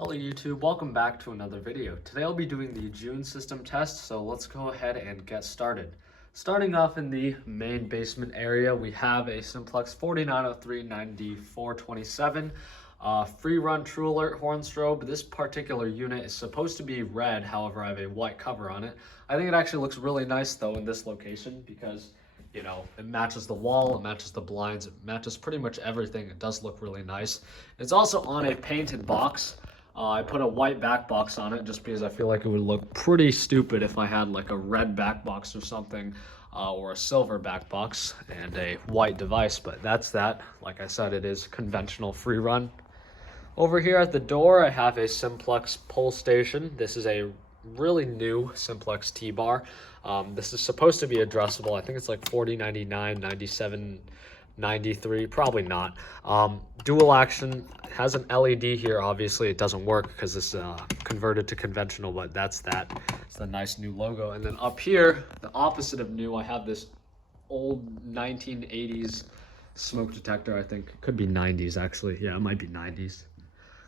Hello YouTube, welcome back to another video. Today I'll be doing the June system test, so let's go ahead and get started. Starting off in the main basement area, we have a Simplex 4903-9427 free run Truealert horn strobe. This particular unit is supposed to be red, however I have a white cover on it. I think it actually looks really nice though in this location because it matches the wall, it matches the blinds, it matches pretty much everything. It does look really nice. It's also on a painted box. I put a white back box on it just because I feel like it would look pretty stupid if I had like a red back box or something, or a silver back box and a white device, but that's that. Like I said, it is conventional free run. Over here at the door, I have a Simplex pull station. This is a really new Simplex T-bar. This is supposed to be addressable. I think it's like $40.99, $97, $93, probably not. Dual action, has an LED here. Obviously it doesn't work because it's converted to conventional, but that's that. It's the nice new logo. And then up here, the opposite of new, I have this old 1980s smoke detector. I think it could be 90s actually. Yeah, it might be 90s.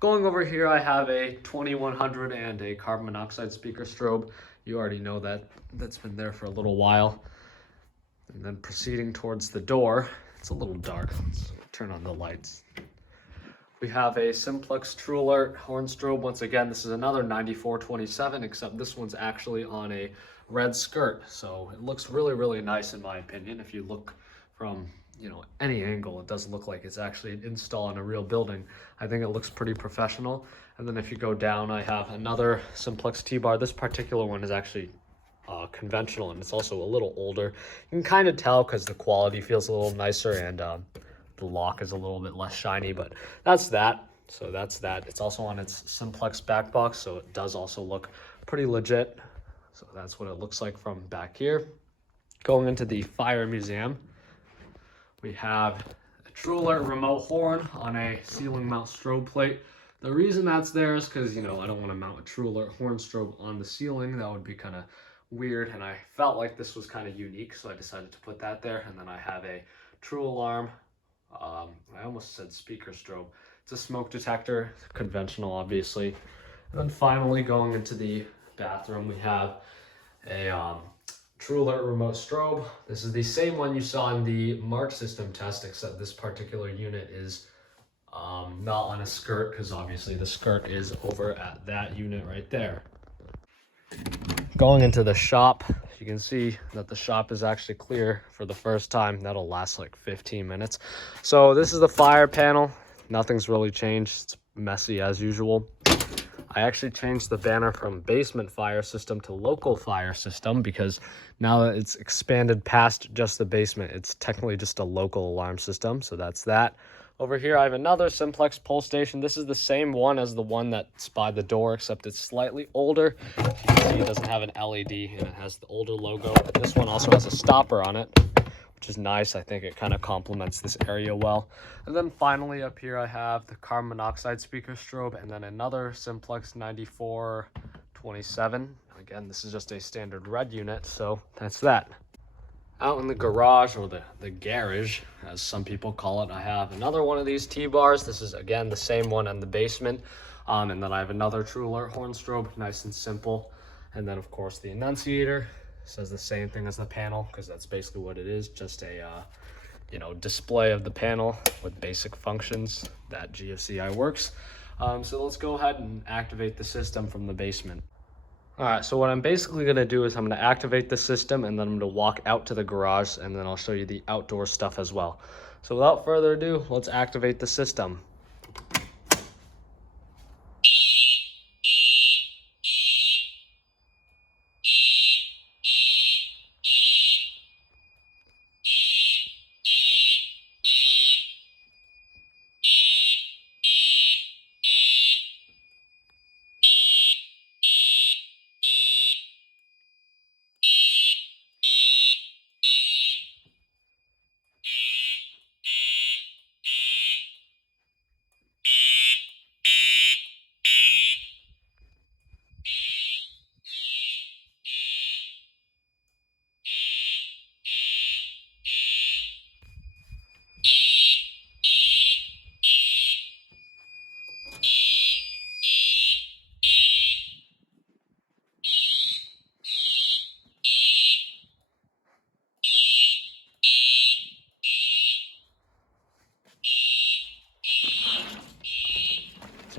Going over here, I have a 2100 and a carbon monoxide speaker strobe. You already know that. That's been there for a little while. And then proceeding towards the door, it's a little dark. Let's turn on the lights. We have a Simplex Truealert horn strobe. Once again, this is another 9427, except this one's actually on a red skirt. So it looks really, really nice in my opinion. If you look from any angle, it does look like it's actually an install in a real building. I think it looks pretty professional. And then if you go down, I have another Simplex T-bar. This particular one is actually conventional, and it's also a little older. You can kind of tell because the quality feels a little nicer and the lock is a little bit less shiny, but that's that. So that's that. It's also on its Simplex back box, so it does also look pretty legit. So that's what it looks like from back here. Going into the fire museum, we have a Truealert remote horn on a ceiling mount strobe plate. The reason that's there is because, I don't want to mount a Truealert horn strobe on the ceiling. That would be kind of weird, and I felt like this was kind of unique, so I decided to put that there. And then I have a True Alarm, I almost said speaker strobe. It's a smoke detector, conventional obviously. And then finally going into the bathroom, we have a Truealert remote strobe. This is the same one you saw in the March system test, except this particular unit is not on a skirt because obviously the skirt is over at that unit right there. Going into the shop, you can see that the shop is actually clear for the first time. That'll last like 15 minutes. So this is the fire panel. Nothing's really changed. It's messy as usual. I actually changed the banner from basement fire system to local fire system because now that it's expanded past just the basement, it's technically just a local alarm system. So that's that. Over here, I have another Simplex pull station. This is the same one as the one that's by the door, except it's slightly older. You can see it doesn't have an LED and it has the older logo. This one also has a stopper on it, which is nice. I think it kind of complements this area well. And then finally up here, I have the carbon monoxide speaker strobe and then another Simplex 9427. Again, this is just a standard red unit, so that's that. Out in the garage, or the garage, as some people call it, I have another one of these T-bars. This is, again, the same one in the basement. And then I have another Truealert horn strobe, nice and simple. And then, of course, the annunciator says the same thing as the panel, because that's basically what it is, just a, display of the panel with basic functions that GFCI works. So let's go ahead and activate the system from the basement. All right, so what I'm basically gonna do is I'm gonna activate the system and then I'm gonna walk out to the garage and then I'll show you the outdoor stuff as well. So without further ado, let's activate the system.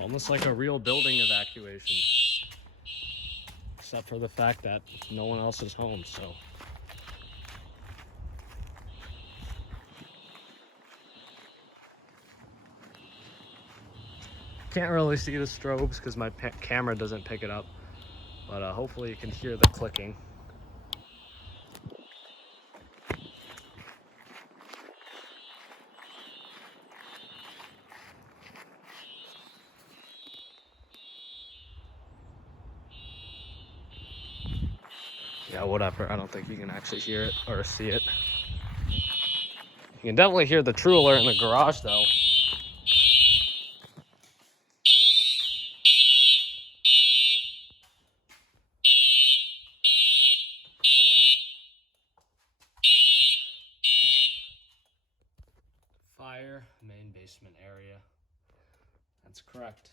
Almost like a real building evacuation. Except for the fact that no one else is home, so. Can't really see the strobes because my camera doesn't pick it up, but hopefully you can hear the clicking. Yeah, whatever. I don't think you can actually hear it or see it. You can definitely hear the Truealert in the garage, though. Fire, main basement area. That's correct.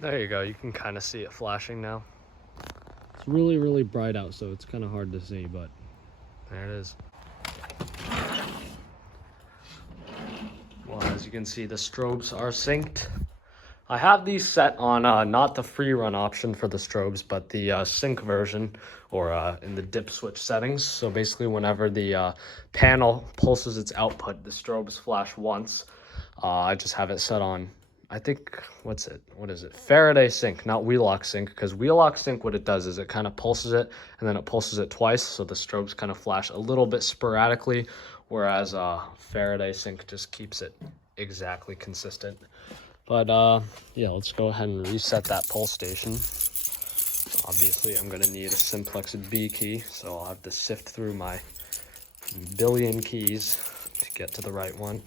There you go. You can kind of see it flashing now. It's really, really bright out, so it's kind of hard to see, but there it is. Well, as you can see, the strobes are synced. I have these set on not the free run option for the strobes, but the sync version, or in the dip switch settings. So basically, whenever the panel pulses its output, the strobes flash once. I just have it set on, I think, what is it? Faraday sync, not Wheelock sync, because Wheelock sync, what it does is it kind of pulses it, and then it pulses it twice, so the strobes kind of flash a little bit sporadically, whereas Faraday sync just keeps it exactly consistent. But yeah, let's go ahead and reset that pull station. Obviously, I'm gonna need a Simplex B key, so I'll have to sift through my billion keys to get to the right one.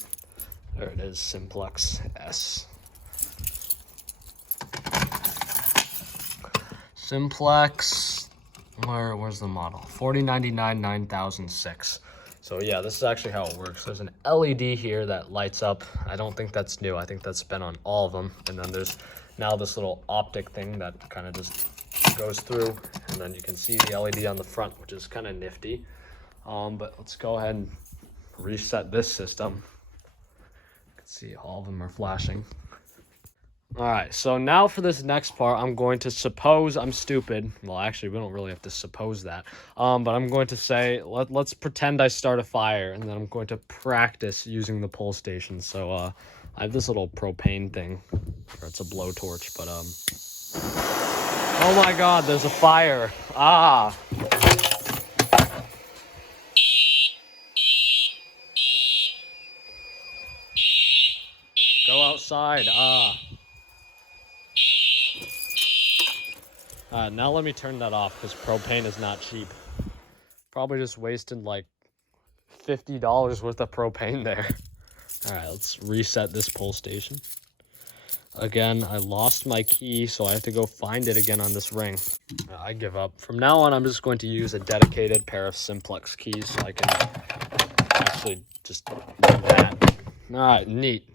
There it is, Simplex S. Simplex, where's the model? 4099 9006. So yeah, this is actually how it works. There's an LED here that lights up. I don't think that's new. I think that's been on all of them. And then there's now this little optic thing that kind of just goes through. And then you can see the LED on the front, which is kind of nifty. But let's go ahead and reset this system. You can see all of them are flashing. All right, so now for this next part, I'm going to suppose I'm stupid. Well, actually, we don't really have to suppose that. But I'm going to say, let's pretend I start a fire, and then I'm going to practice using the pull station. So I have this little propane thing, or it's a blowtorch, but oh my God, there's a fire. Ah. Go outside. Ah. Now let me turn that off because propane is not cheap. Probably just wasted like $50 worth of propane there. All right, let's reset this pull station. Again, I lost my key, so I have to go find it again on this ring. I give up. From now on, I'm just going to use a dedicated pair of Simplex keys so I can actually just do that. All right, neat.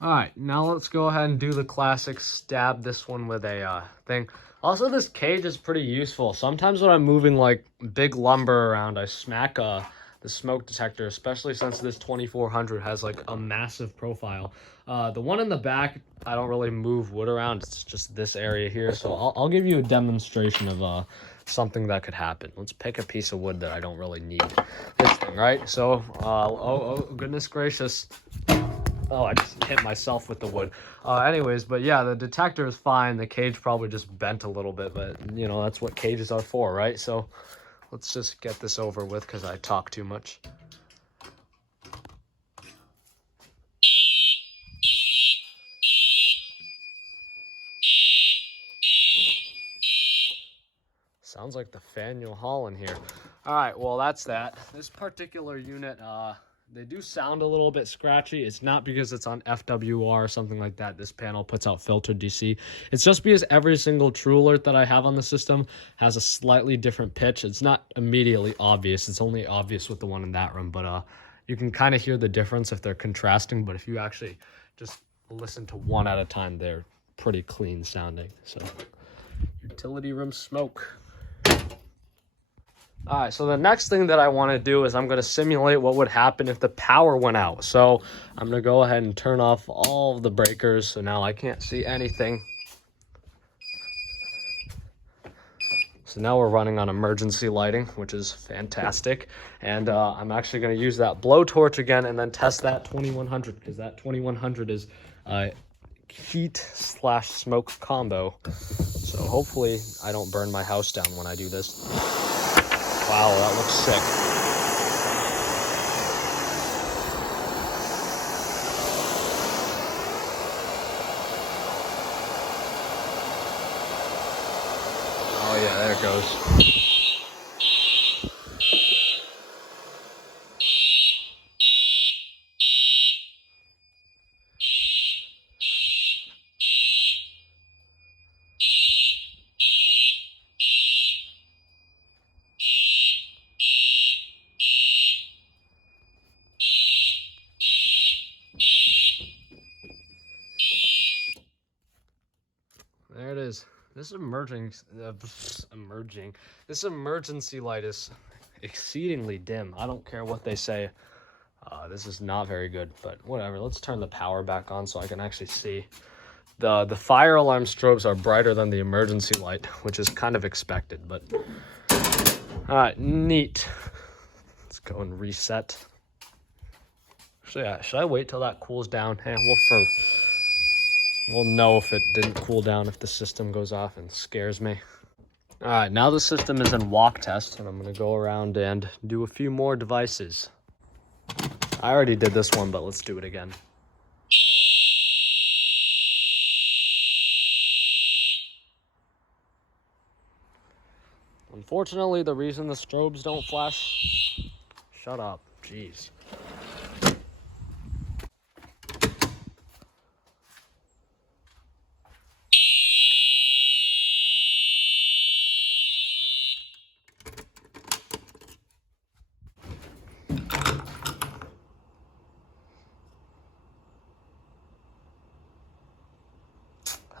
All right, now let's go ahead and do the classic stab this one with a thing. Also, this cage is pretty useful. Sometimes when I'm moving like big lumber around, I smack the smoke detector, especially since this 2400 has like a massive profile. The one in the back, I don't really move wood around. It's just this area here. So I'll give you a demonstration of something that could happen. Let's pick a piece of wood that I don't really need. This thing, right? So, oh, goodness gracious. Oh, I just hit myself with the wood. Anyways, but yeah, the detector is fine. The cage probably just bent a little bit, but you know, that's what cages are for, right? So let's just get this over with because I talk too much. Sounds like the Faneuil Hall in here. All right, well, that's that. This particular unit, they do sound a little bit scratchy. It's not because it's on FWR or something like that. This panel puts out filtered DC. It's just because every single Truealert that I have on the system has a slightly different pitch. It's not immediately obvious. It's only obvious with the one in that room, but you can kind of hear the difference if they're contrasting. But if you actually just listen to one at a time, they're pretty clean sounding. So utility room smoke. All right, so the next thing that I want to do is I'm going to simulate what would happen if the power went out. So I'm going to go ahead and turn off all of the breakers, so now I can't see anything. So now we're running on emergency lighting, which is fantastic. And I'm actually going to use that blowtorch again and then test that 2100, because that 2100 is heat/smoke combo. So hopefully I don't burn my house down when I do this. Wow, that looks sick. Oh yeah, there it goes. There it is. This this emergency light is exceedingly dim. I don't care what they say. This is not very good, but whatever. Let's turn the power back on so I can actually see. The fire alarm strobes are brighter than the emergency light, which is kind of expected, but all right, neat. Let's go and reset. So yeah, should I wait till that cools down? Hey, we'll know if it didn't cool down if the system goes off and scares me. All right, now the system is in walk test, and I'm gonna go around and do a few more devices. I already did this one, but let's do it again. Unfortunately, the reason the strobes don't flash... Shut up, jeez.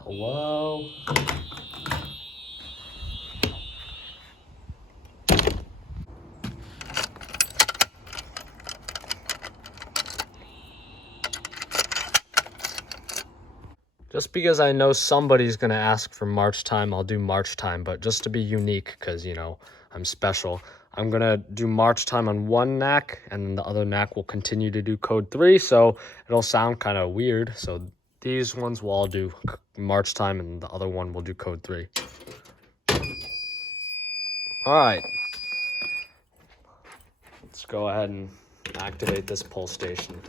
Hello? Just because I know somebody's going to ask for March time, I'll do March time. But just to be unique, because, you know, I'm special, I'm going to do March time on one NAC, and then the other NAC will continue to do code 3. So it'll sound kind of weird. So these ones will all do March time, and the other one will do code 3. All right. Let's go ahead and activate this pull station.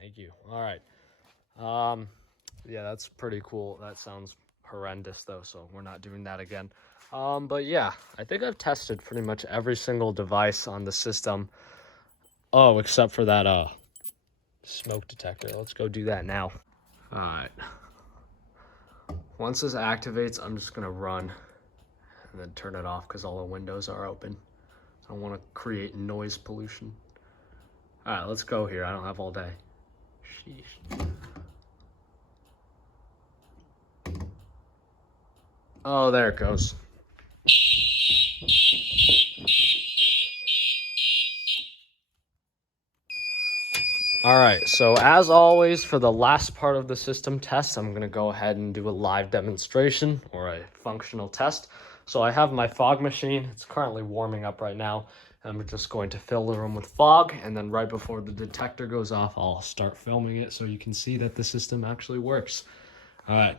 Thank you. All right. Yeah, that's pretty cool. That sounds horrendous though, so we're not doing that again. But yeah, I think I've tested pretty much every single device on the system. Oh, except for that smoke detector. Let's go do that now. All right. Once this activates, I'm just gonna run and then turn it off because all the windows are open. I don't want to create noise pollution. All right, let's go here. I don't have all day. Sheesh. Oh, there it goes. All right, so as always, for the last part of the system test, I'm gonna go ahead and do a live demonstration or a functional test. So I have my fog machine. It's currently warming up right now. I'm just going to fill the room with fog, and then right before the detector goes off, I'll start filming it so you can see that the system actually works. All right.